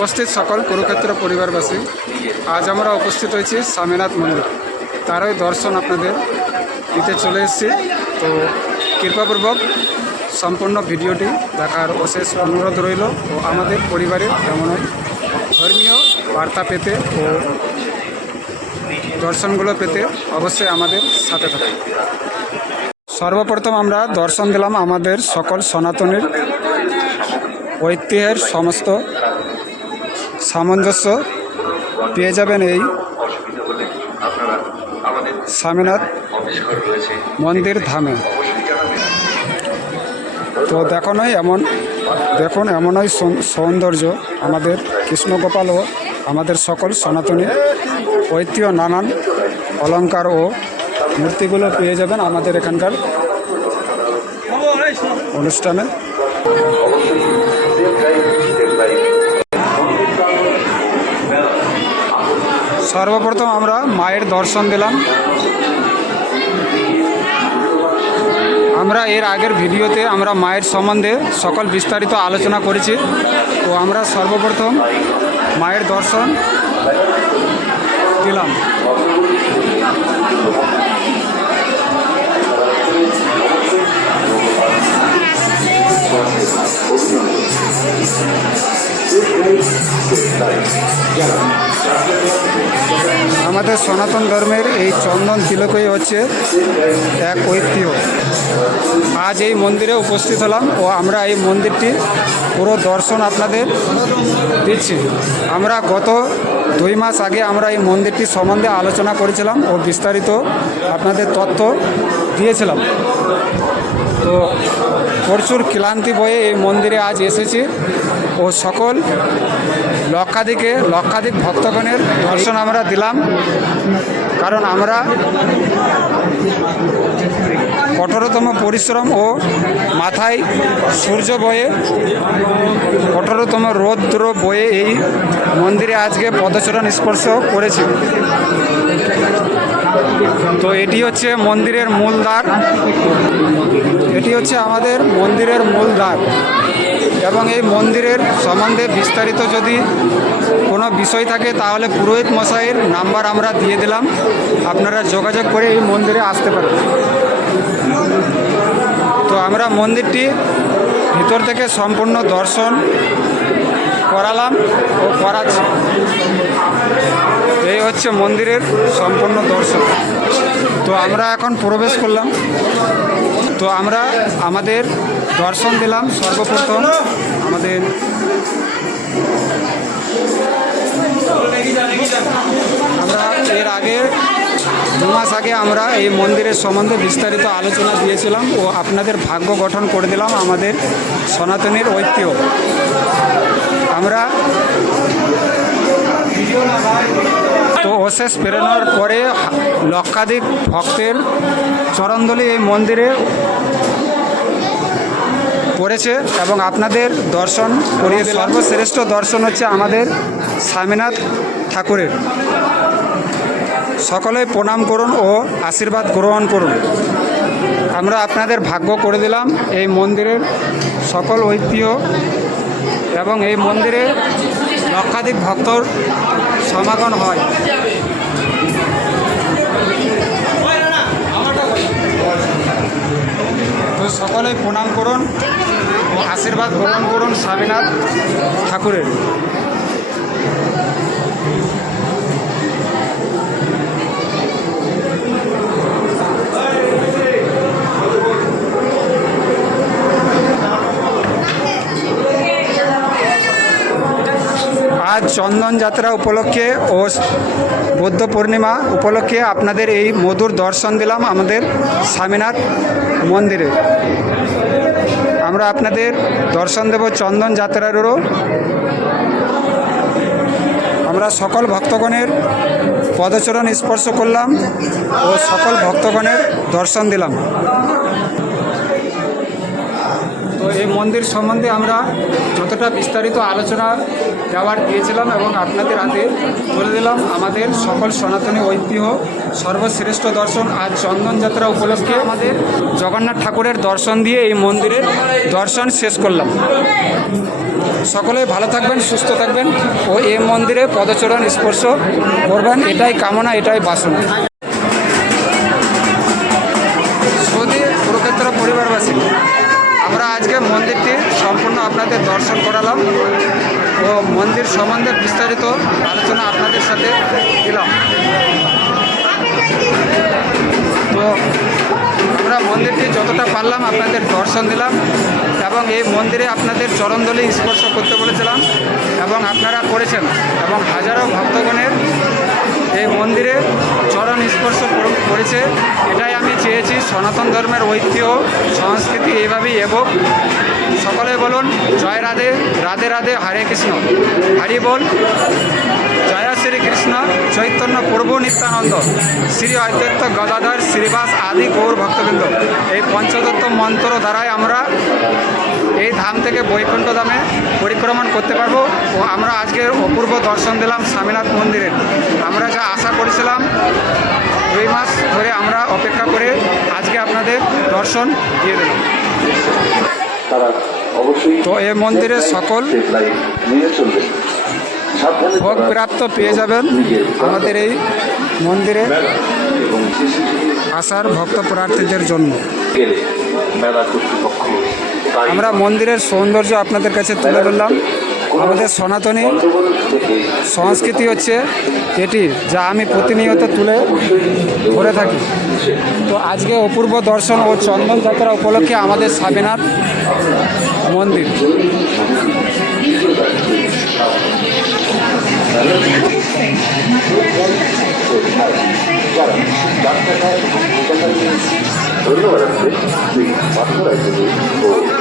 উপস্থিত সকল কুরুক্ষেত্র পরিবারবাসী, আজ আমরা উপস্থিত হয়েছি স্বামীনাথ মন্দির। তারই দর্শন আপনাদের দিতে চলে এসেছি। তো কৃপাপূর্বক সম্পূর্ণ ভিডিওটি দেখার অশেষ অনুরোধ রইল ও আমাদের পরিবারের এমনই ধর্মীয় বার্তা পেতে ও দর্শনগুলো পেতে অবশ্যই আমাদের সাথে থাকুন। সর্বপ্রথম আমরা দর্শন দিলাম আমাদের সকল সনাতনীর ঐতিহ্যের সমস্ত সামঞ্জস্য পেয়ে যাবেন এই স্বামীনাথ মন্দির ধামে। তো দেখো নয় এমন, দেখুন এমনই সৌন্দর্য আমাদের কৃষ্ণগোপাল ও আমাদের সকল সনাতনী ঐতিহ্য, নানান অলঙ্কার ও মূর্তিগুলো পেয়ে যাবেন আমাদের এখানকার অনুষ্ঠানে। সর্বপ্রথম আমরা মায়ের দর্শন দিলাম। আমরা এর আগের ভিডিওতে আমরা মায়ের সম্বন্ধে সকল বিস্তারিত আলোচনা করেছি। তো আমরা সর্বপ্রথম মায়ের দর্শন দিলাম। আমাদের সনাতন ধর্মের এই চন্দন তিলকই হচ্ছে এক ঐতিহ্য। আজ এই মন্দিরে উপস্থিত হলাম ও আমরা এই মন্দিরটি পুরো দর্শন আপনাদের দিচ্ছি। আমরা গত দুই মাস আগে আমরা এই মন্দিরটি সম্বন্ধে আলোচনা করেছিলাম ও বিস্তারিত আপনাদের তথ্য দিয়েছিলাম। তো প্রচুর ক্লান্তি বয়ে এই মন্দিরে আজ এসেছি ও সকল লক্ষাধিকে, লক্ষাধিক ভক্তগণের দর্শন আমরা দিলাম। কারণ আমরা কঠোরতম পরিশ্রম ও মাথায় সূর্য বয়ে, কঠোরতম রৌদ্র বয়ে এই মন্দিরে আজকে পদচরণ স্পর্শ করেছি। তো এটি হচ্ছে মন্দিরের মূল দ্বার। এটি হচ্ছে আমাদের মন্দিরের মূল দ্বার। এবং এই মন্দিরের সম্বন্ধে বিস্তারিত যদি কোনো বিষয় থাকে, তাহলে পুরোহিত মশাইয়ের নাম্বার আমরা দিয়ে দিলাম। আপনারা যোগাযোগ করে এই মন্দিরে আসতে পারেন তো আমরা মন্দিরটি ভিতর থেকে সম্পূর্ণ দর্শন করালাম ও করাচ্ছি। এই হচ্ছে মন্দিরের সম্পূর্ণ দর্শন। তো আমরা এখন প্রবেশ করলাম। তো আমরা আমাদের দর্শন দিলাম সর্বপ্রথম আমাদের আমরা এর আগে দু মাস আগে আমরা এই মন্দিরের সম্বন্ধে বিস্তারিত আলোচনা দিয়েছিলাম ও আপনাদের ভাগ্য গঠন করে দিলাম আমাদের সনাতনের ঐতিহ্য। আমরা তো অশেষ প্রেরণার পরে লক্ষাধিক ভক্তের চরণদলি এই মন্দিরে পড়েছে এবং আপনাদের দর্শন করিয়ে সর্বশ্রেষ্ঠ দর্শন হচ্ছে আমাদের স্বামীনাথ ঠাকুরের। সকলে প্রণাম করুন ও আশীর্বাদ গ্রহণ করুন। আমরা আপনাদের ভাগ্য করে দিলাম এই মন্দিরের সকল ঐতিহ্য এবং এই মন্দিরে লক্ষাধিক ভক্তর সমাগম হয়। তো সকলে প্রণাম করুন ও আশীর্বাদ গ্রহণ করুন স্বামীনাথ ঠাকুরের। আজ চন্দন যাত্রা উপলক্ষে ও বৌদ্ধ পূর্ণিমা উপলক্ষে আপনাদের এই মধুর দর্শন দিলাম আমাদের স্বামীনাথ মন্দিরে। আমরা আপনাদের দর্শন দেব চন্দন যাত্রারও আমরা সকল ভক্তগণের পদচরণ স্পর্শ করলাম ও সকল ভক্তগণের দর্শন দিলাম। তো এই মন্দির সম্বন্ধে আমরা যতটা বিস্তারিত আলোচনা দেওয়ার দিয়েছিলাম এবং আপনাদের হাতে তুলে দিলাম, আমাদের সকল সনাতনী ঐতিহ্য, সর্বশ্রেষ্ঠ দর্শন আজ চন্দন যাত্রা উপলক্ষে আমাদের জগন্নাথ ঠাকুরের দর্শন দিয়ে এই মন্দিরের দর্শন শেষ করলাম। সকলেই ভালো থাকবেন, সুস্থ থাকবেন ও এই মন্দিরে পদচরণ স্পর্শ করবেন, এটাই কামনা, এটাই বাসনা। আজকে মন্দিরটি সম্পূর্ণ আপনাদের দর্শন করালাম ও মন্দির সম্বন্ধে বিস্তারিত আলোচনা আপনাদের সাথে দিলাম। তো আমরা মন্দিরটি যতটা পারলাম আপনাদের দর্শন দিলাম এবং এই মন্দিরে আপনাদের চরণদলি স্পর্শ করতে বলেছিলাম এবং আপনারা করেছেন এবং হাজারো ভক্তগণের এই মন্দিরে চরণ স্পর্শ করেছে। এটাই সনাতন ধর্মের ঐতিহ্য, সংস্কৃতি এইভাবেই এবং সকলে বলুন, জয় রাধে রাধে রাধে, হরে কৃষ্ণ। হরি বল। জয় শ্রী কৃষ্ণ। চৈতন্য প্রভু নিত্যানন্দ। শ্রী অদ্বৈত গদাধর শ্রীবাস আদি গৌর ভক্তবৃন্দ। এই পঞ্চদত্ত মন্ত্র দ্বারাই আমরা এই ধাম থেকে বৈকুণ্ঠ ধামে পরিক্রমণ করতে পারব ও আমরা আজকের অপূর্ব দর্শন দিলাম স্বামীনাথ মন্দিরের আমরা যা আশা করেছিলাম দুই মাস ধরে আমরা অপেক্ষা করে আজকে আপনাদের দর্শন দিয়ে দিলাম। তো এই মন্দিরে সকল ভোগ প্রাপ্ত পেয়ে যাবেন আমাদের এই মন্দিরে আসার ভক্ত প্রার্থীদের জন্য। আমরা মন্দিরের সৌন্দর্য আপনাদের কাছে তুলে ধরলাম। আমাদের সনাতনী সংস্কৃতি হচ্ছে এটি যা আমি প্রতিনিয়ত তুলে ধরে থাকি। তো আজকে অপূর্ব দর্শন ও চন্দন যাত্রা উপলক্ষে আমাদের স্বামীনাথ মন্দির। ধন্যবাদ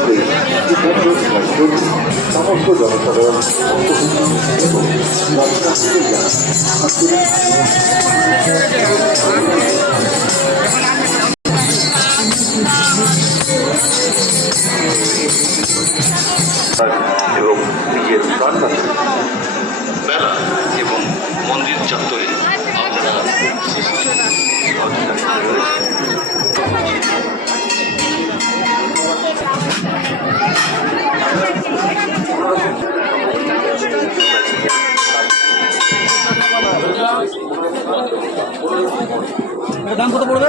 সেই সুকেন্দ্র রাজ্যের সমস্ত জনসাধারণ এবং নিজের প্রাণ বাঁচাতে এবং মন্দির চত্বরে আপনারা দাম কত পড়বে?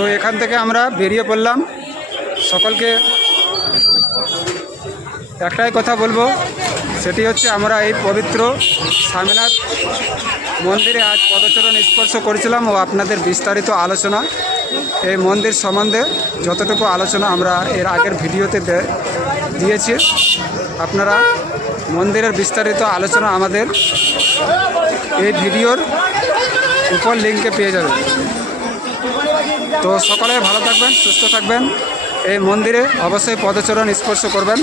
তো এখান থেকে আমরা বেরিয়ে পড়লাম। সকলকে একটাই কথা বলব, সেটি হচ্ছে আমরা এই পবিত্র স্বামীনাথ মন্দিরে আজ পদচরণ স্পর্শ করেছিলাম ও আপনাদের বিস্তারিত আলোচনা। এই মন্দির সম্বন্ধে যতটুকু আলোচনা আমরা এর আগের ভিডিওতে দিয়েছি। আপনারা মন্দিরের বিস্তারিত আলোচনা আমাদের এই ভিডিওর উপর লিঙ্কে পেয়ে যাবেন। তো সকলে ভালো থাকবেন সুস্থ থাকবেন। এই মন্দিরে অবশ্যই পদচরণ স্পর্শ করবেন।